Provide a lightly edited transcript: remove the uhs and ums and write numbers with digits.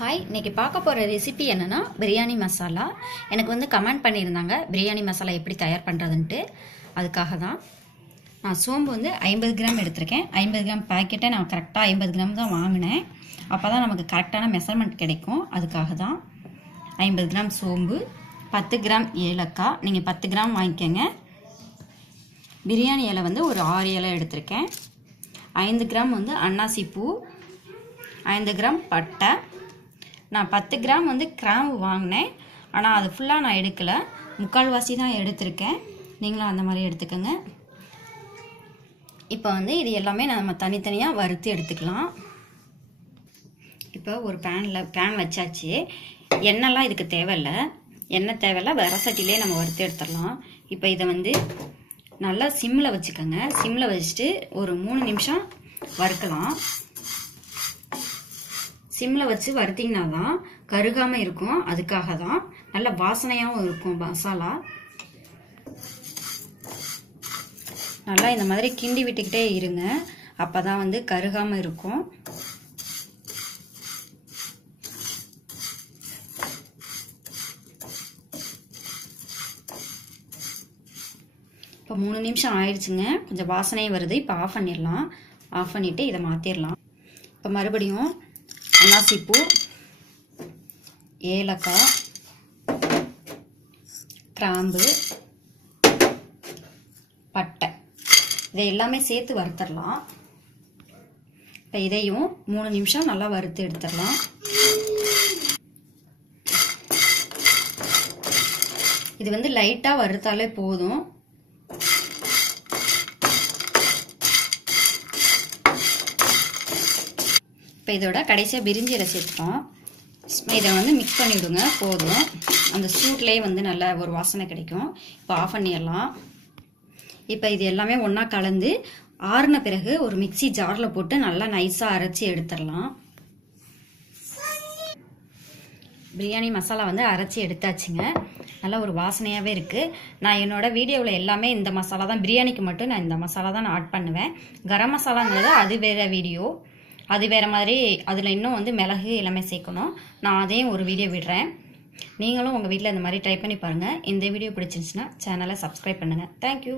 Hi, இன்னைக்கு பார்க்க போகிற ரெசிபி என்னென்னா பிரியாணி மசாலா. எனக்கு வந்து கமெண்ட் பண்ணியிருந்தாங்க பிரியாணி மசாலா எப்படி தயார் பண்ணுறதுன்ட்டு. அதுக்காக தான் நான் சோம்பு வந்து 50 கிராம் எடுத்திருக்கேன். 50 கிராம் பேக்கெட்டை நான் கரெக்டாக 50 கிராம் தான் வாங்கினேன். அப்போ தான் நமக்கு கரெக்டான மெஷர்மெண்ட் கிடைக்கும். அதுக்காக தான் 50 கிராம் சோம்பு, 10 கிராம் ஏலக்காய். நீங்கள் 10 கிராம் வாங்கிக்கோங்க. பிரியாணி இலை வந்து ஒரு 6 இலை எடுத்திருக்கேன். 5 கிராம் வந்து அன்னாசி பூ, 5 கிராம் பட்டை. நான் 10 கிராம் வந்து கிராம்பு வாங்கினேன். ஆனால் அது ஃபுல்லாக நான் எடுக்கலை, முக்கால்வாசி தான் எடுத்திருக்கேன். நீங்களும் அந்த மாதிரி எடுத்துக்கோங்க. இப்போ வந்து இது எல்லாமே நம்ம தனித்தனியாக வறுத்து எடுத்துக்கலாம். இப்போ ஒரு பேன் வச்சாச்சு. எண்ணெய்லாம் இதுக்கு தேவையில்லை, எண்ணெய் தேவையில்லை, வரசட்டிலே நம்ம வறுத்து எடுத்துடலாம். இப்போ இதை வந்து நல்லா சிம்மில் வச்சுக்கோங்க. சிம்மில் வச்சுட்டு ஒரு 3 நிமிஷம் வறுக்கலாம். சிம்மில் வச்சு வறுத்திங்கன்னா தான் கருகாமல் இருக்கும். அதுக்காக தான் நல்ல வாசனையாகவும் இருக்கும் மசாலா. நல்லா இந்த மாதிரி கிண்டி விட்டுக்கிட்டே இருங்க, அப்போ தான் வந்து கருகாமல் இருக்கும். இப்போ 3 நிமிஷம் ஆயிடுச்சுங்க. கொஞ்சம் வாசனையும் வருது. இப்போ ஆஃப் பண்ணிடலாம். ஆஃப் பண்ணிவிட்டு இதை மாற்றிடலாம். இப்போ மறுபடியும் அன்னாசிப்பூ, ஏலக்காய், கிராம்பு, பட்டை இதை எல்லாமே சேர்த்து வறுத்துடலாம். இப்போ இதையும் 3 நிமிஷம் நல்லா வறுத்து எடுத்துடலாம். இது வந்து லைட்டாக வறுத்தாலே போதும். இப்போ இதோட கடைசியாக பிரிஞ்சி இலை சேர்த்துட்டோம். இதை வந்து மிக்ஸ் பண்ணிவிடுங்க, போதும். அந்த சூட்லேயே வந்து நல்ல ஒரு வாசனை கிடைக்கும். இப்போ ஆஃப் பண்ணிடலாம். இப்போ இது எல்லாமே ஒன்றா கலந்து ஆறுன பிறகு ஒரு மிக்சி ஜாரில் போட்டு நல்லா நைஸாக அரைச்சி எடுத்துடலாம். பிரியாணி மசாலா வந்து அரைச்சி எடுத்தாச்சுங்க. நல்லா ஒரு வாசனையாகவே இருக்குது. நான் என்னோடய வீடியோவில் எல்லாமே இந்த மசாலா தான், பிரியாணிக்கு மட்டும் நான் இந்த மசாலா தான் நான் ஆட் பண்ணுவேன். கரம் மசாலாங்கிறது அது வேறு வீடியோ, அது வேறு மாதிரி. அதில் இன்னும் வந்து மிளகு எல்லாமே சேர்க்கணும். நான் அதையும் ஒரு வீடியோ விடுறேன். நீங்களும் உங்கள் வீட்டில் இந்த மாதிரி ட்ரை பண்ணி பாருங்கள். இந்த வீடியோ பிடிச்சிருந்துச்சுன்னா சேனலை சப்ஸ்கிரைப் பண்ணுங்கள். தேங்க்யூ.